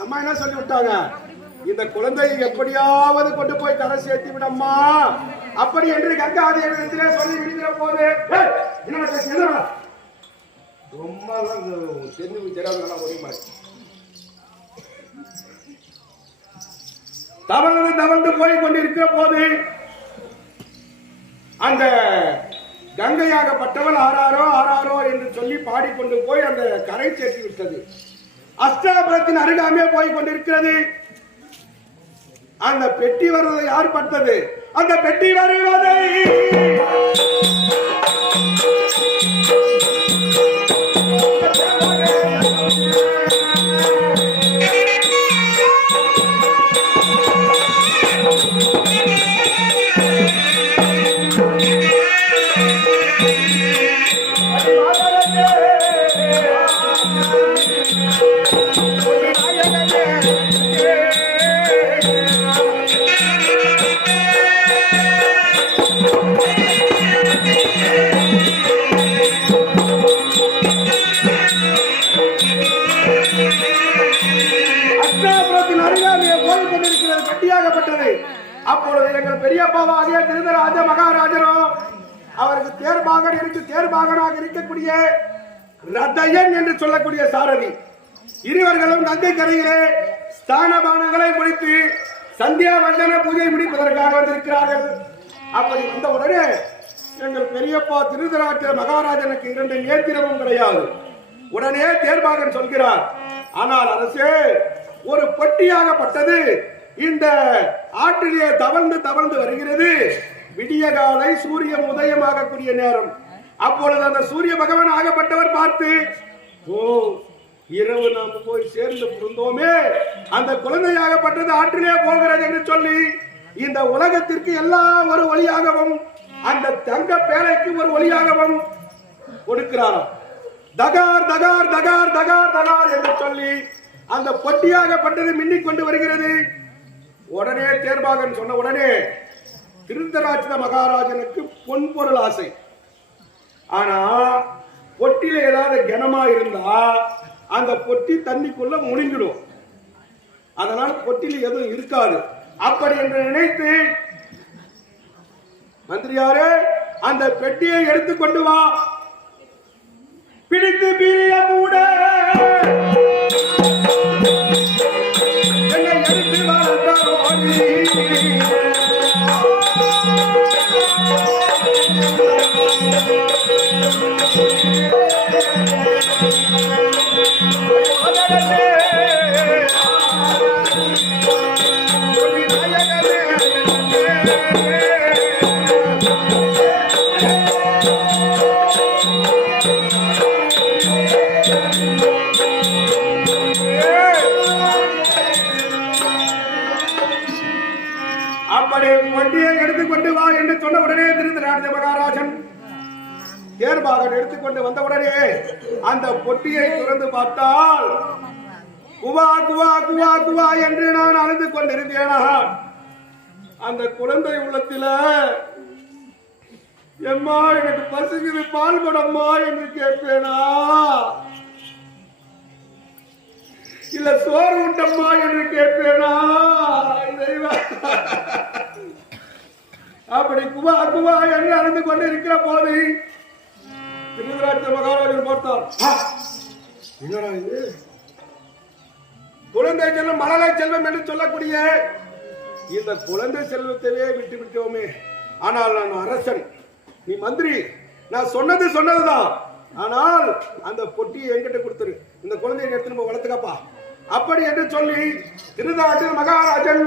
அம்மா என்ன சொல்லி விட்டாங்க? இந்த குழந்தையை எப்படியாவது கொண்டு போய் கரை சேர்த்து விடம்மா அப்படி என்று கங்காதேவிடத்திலே சொல்லி விடுகிற போது, ரொம்ப தவழ்ந்து தவழ்ந்து போய் கொண்டிருக்கிற போது அந்த கங்கையாகப்பட்டவள் ஆறாரோ ஆறாரோ என்று சொல்லி பாடிக்கொண்டு போய் அந்த கரை சேர்த்து விட்டது. அஷ்டாபுரத்தின் அருகாமே போய் கொண்டிருக்கிறது. அந்த பெட்டி வருவதை யார் பட்டது? அந்த பெட்டி வருவதை அப்பொழுது எங்கள் பெரியப்பாவாகிய திருதராஜ மகாராஜனோ அவருக்கு தேர்பாகன் இருக்கு தேர்பாகனாக இருக்கக்கூடிய ரதயன் என்று சொல்லக்கூடிய சாரதி இருவர்களும் கங்கை கரையிலே ஸ்தானபானங்களை முடித்து சந்தியா வந்தன பூஜை முடிப்பதற்காக வந்திருக்கிறார்கள். அப்படி வந்த உடனே எங்கள் பெரியப்பா திருதராஜ மகாராஜனுக்கு 2 நேத்திரமும் கிடையாது. உடனே தேர்பாகன் சொல்கிறார், ஆனால் அரசே, ஒரு பொட்டியாகப்பட்டது இந்த ஆற்றிலே தவழ்ந்து தவழ்ந்து வருகிறது. விடிய காலை சூரியன் உதயமாகக்கூடிய நேரம். அப்பொழுது அந்த சூரிய பகவான் ஆகப்பட்டவர் பார்த்து, ஓ, இரவு நாம் போய் சேர்ந்து புரிந்தோமே, அந்த குழந்தையாகப்பட்டது ஆற்றிலே போகிறது என்று சொல்லி இந்த உலகத்திற்கு எல்லாம் ஒரு ஒளியாகவும் அந்த தங்க பேழைக்கு ஒரு ஒளியாகவும் கொடுக்கிறாராம். தகார் தகார் தகார் தகார் தகார் என்று சொல்லி அந்த பொட்டியாகப்பட்டது மின்னிக் கொண்டு வருகிறது. உடனே தேர்பாகன் சொன்ன உடனே திருதராட்சத மகாராஜனுக்கு பொன்பொருள் ஆசை. ஆனா பொட்டியில ஏதாவது கனமா இருந்தா அந்த பொட்டி தண்ணிக்குள்ள முழுங்கிடும். அதனால பொட்டியில எதுவும் இருக்காது. அப்படி என்று நினைத்து, மந்திரியாரே, அந்த பெட்டியை எடுத்துக்கொண்டு வா, பிடித்து பீரிய மூட அப்படி பொட்டியை எடுத்துக்கொண்டு வா என்று சொன்ன உடனே திருதராட்டிர மகாராஜன் தேர்பாகன் எடுத்துக்கொண்டு வந்த உடனே அந்த பொட்டியை திறந்து பார்த்தால் குவா குவா குவா குவா என்று நான் அழுது கொண்டிருந்தேனா அந்த குழந்தை உள்ளத்தில எம்மா எனக்கு பசிக்குது பால் கொடம்மா என்று கேட்பேனா இல்ல சோறு ஊட்டம்மா என்று கேட்பேனா அப்படி குவா குவா என்று அழுது கொண்டிருக்கிற போது திருதராட்டிர மகாராஜன் பார்த்தார். என்னடா இது குழந்தை செல்வம் மழலை செல்வம் என்று சொல்லக்கூடிய இந்த குழந்தை செல்வத்தையே விட்டு விட்டோமே. ஆனால் நான் அரசன், நீ மந்திரி, நான் சொன்னது சொன்னதுதான். ஆனால் அந்த பொட்டியை என்கிட்ட கொடுத்துரு, இந்த குழந்தையை எடுத்து வளர்த்துக்கப்பா அப்படி என்று சொல்லி திருதராட்டிர மகாராஜன்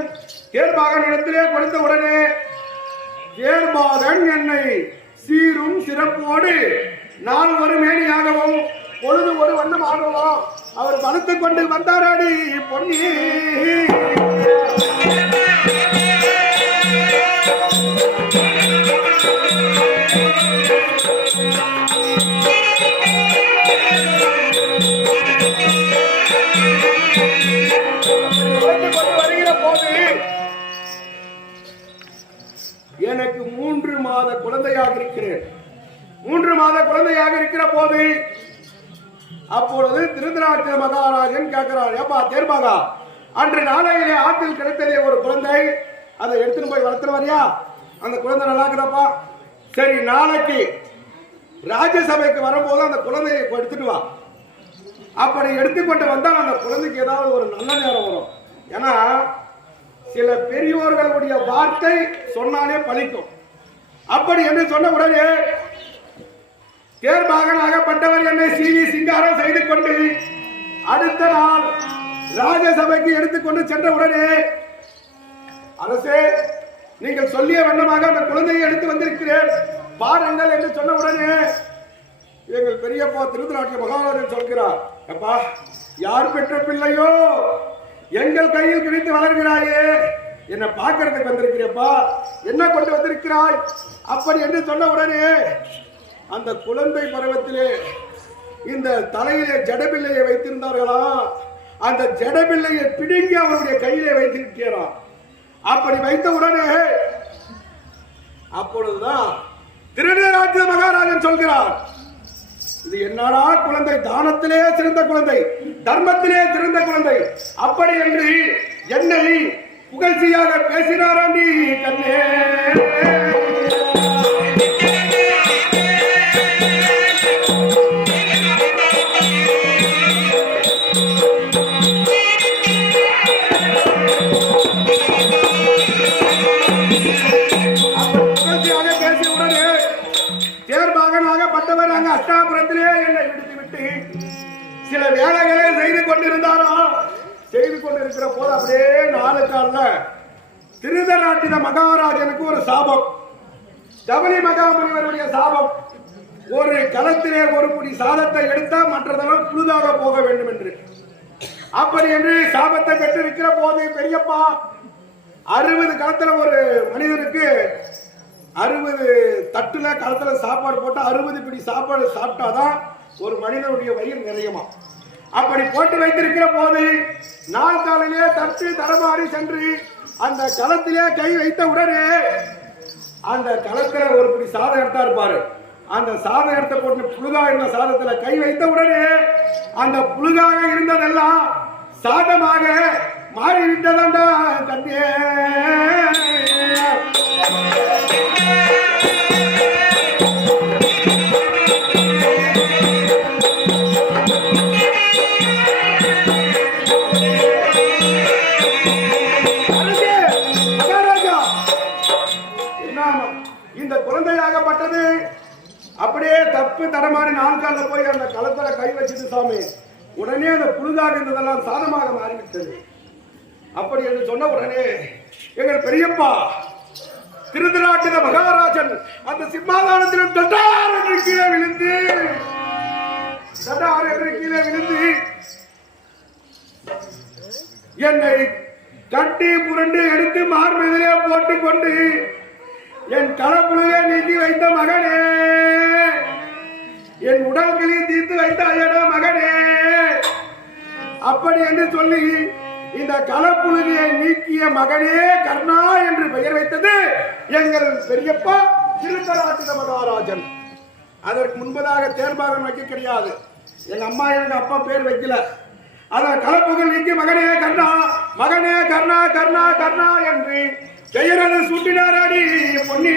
தேர்பாகன் இடத்திலே கொடுத்த உடனே தேர்பாகன் என்னை சீரும் சிறப்போடு நாள் ஒரு மேனியாகவும் பொழுது ஒரு வண்ணமாகவும் அவர் வளர்த்து கொண்டு வந்தாராடி பொன்னி. வருகிற போது எனக்கு 3 மாத குழந்தையாக இருக்கிறேன். 3 மாத குழந்தையாக இருக்கிற போது அப்பொழுது திருதராட்டிர மகாராஜன் கேட்கிறார், ஏப்பா தேர்பாகா, அன்று நாளையிலே ஆற்றில் கிடைத்ததே ஒரு குழந்தை, அதை எடுத்துட்டு போய் வளர்த்துட்டு வரியா? அந்த குழந்தை நல்லா இருக்குதாப்பா? சரி, நாளைக்கு ராஜ்யசபைக்கு வரும்போது அந்த குழந்தையை எடுத்துட்டு வா. அப்படி எடுத்துக்கொண்டு வந்தால் அந்த குழந்தைக்கு ஏதாவது ஒரு நல்ல நேரம் வரும். ஏன்னா சில பெரியோர்களுடைய வார்த்தை சொன்னாலே பலிக்கும். அப்படி என்று சொன்ன உடனே தேர்பாகனாகப்பட்டவர் என்னை சீவி சிங்காரம் செய்து கொண்டு அடுத்த நாள் ராஜசபைக்கு எடுத்துக்கொண்டு சென்ற உடனே, அரசே, நீங்கள் சொல்லிய வண்ணமாக அந்த குழந்தையை எடுத்து வந்திருக்கிறேன் பாருங்கள் என்று சொன்ன உடனே எங்கள் பெரியப்பா திருதராட்டிர மகாராஜன் சொல்கிறார், அப்பா, யார் பெற்ற பிள்ளையோ எங்கள் கையில் கிடைத்து வளர்கிறாயே, என்னை பார்க்கறதுக்கு வந்திருக்கிறப்பா, என்ன கொண்டு வந்திருக்கிறாய் அப்படி என்று சொன்ன உடனே அந்த குழந்தை பருவத்திலே இந்த தலையிலே ஜடபிள்ளையை வைத்திருந்தார்களா, அந்த ஜடபிள்ளையை பிடுங்கி அவருடைய கையிலே வைத்திருக்கிறார். அப்படி வைத்த உடனே அப்பொழுதுதான் திருதராட்டிர மகாராஜன் சொல்கிறார், இது என்னடா குழந்தை, தானத்திலே சிறந்த குழந்தை, தர்மத்திலே சிறந்த குழந்தை அப்படி என்று என்னை புகழ்ச்சியாக பேசினாராண்டி கண்ணே. அஷ்டாபுரத்திலே என்னை விடுத்துவிட்டு சில வேலைகளை செய்து கொண்டிருந்தாரோ. செய்து கொண்டிருக்கிற போது அப்படியே 4 கால்ல திருதராட்டிர மகாராஜனுக்கு ஒரு சாபம், தவளி மகாமுனிவருடைய சாபம். ஒரு களத்திலே ஒரு புடி சாதத்தை எடுத்தா மற்றதெல்லாம் புழுதாக போக வேண்டும் என்று. அப்படி என்று சாபத்தை பெற்றிருக்கிற போது பெரியப்பா 60 களத்துல ஒரு மனிதனுக்கு 60 தட்டுல களத்துல சாப்பாடு போட்டா 60 பிடி சாப்பாடு சாப்பிட்டாதான் ஒரு மனிதனுடைய வயிறு நிறையுமா. அப்படி போட்டு வைத்திருக்கிற போது 4 காலிலே தட்டு தடமாறி சென்று அந்த களத்திலே கை வைத்த உடனே அந்த களத்துல ஒரு பிடி சாதம் எடுத்தா இருப்பாரு, அந்த சாதம் எடுத்த போட்டு புழுகா இருந்த சாதத்துல கை வைத்த உடனே அந்த புழுகாக இருந்ததெல்லாம் சாதமாக மாறிவிட்டதாண்டா கண்ணே. இந்த குழந்தையாகப்பட்டது அப்படியே தப்பு தடமாறி 4 காலில் போய் அந்த களத்துல கை வச்சுட்டு சாமி, உடனே அந்த புழுதாக இருந்ததெல்லாம் சாதமாக மாறிவிட்டது. அப்படி என்று சொன்ன உடனே எங்கள் பெரியப்பா திருதராட்டிர மகாராஜன் அந்த சிம்மாதானத்தில் தட்டார் என்று கீழே விழுந்து என்னை கட்டி புரண்டு எடுத்து மார்பெதிரே போட்டுக் கொண்டு என் களப்புழுகை நீக்கி வைத்த மகனே, என் உடல்களை தீர்த்து வைத்த ஐயடா மகனே, அப்படி என்று சொல்லி இந்த களப்புழுகையை நீக்கிய மகனே கர்ணா என்று பெயர் வைத்தது எங்கள் பெரியப்பா திருத்தராட்டிர மகாராஜன். அதற்கு முன்பதாக தேர்பாகன் வைக்க கிடையாது. எங்க அம்மா எனக்கு அப்பா பேர் வைக்கல. அத களப்புகள் நீக்கி மகனே கர்ணா, மகனே கர்ணா, கர்ணா கர்ணா என்று பெயரது சூட்டினாராடி பொன்னி.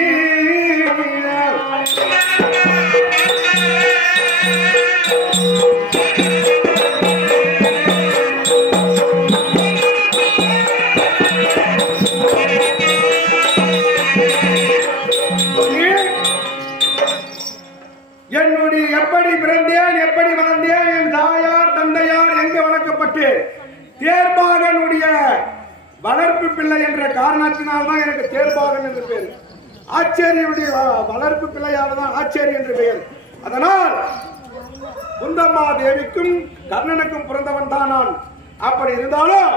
என்னுடைய எப்படி பிறந்தேன், எப்படி வளர்ந்தேன், என் தாயார் தந்தையார் எங்கே வளர்க்கப்பட்டேன், தேர்பாகனுடைய வளர்ப்பு பிள்ளை என்ற காரணத்தினால்தான் எனக்கு தேர்பாகன் என்று பெயர். ஆச்சேரியுடைய வளர்ப்பு பிள்ளையால் தான் ஆச்சேரி என்று பெயர். அதனால் குந்தம்மா தேவிக்கும் கர்ணனுக்கும் பிறந்தவன் தான் நான். அப்படி இருந்தாலும்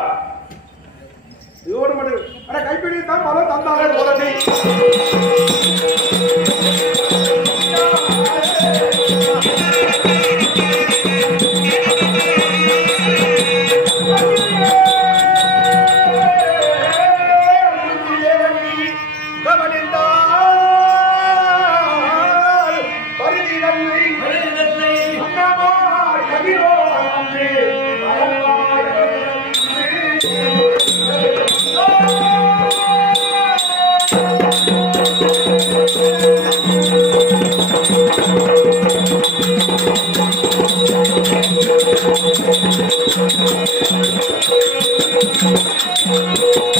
இதோடு மட்டும் கைப்பிடி தான் மதம் தந்தாலே போலடி. Thank you.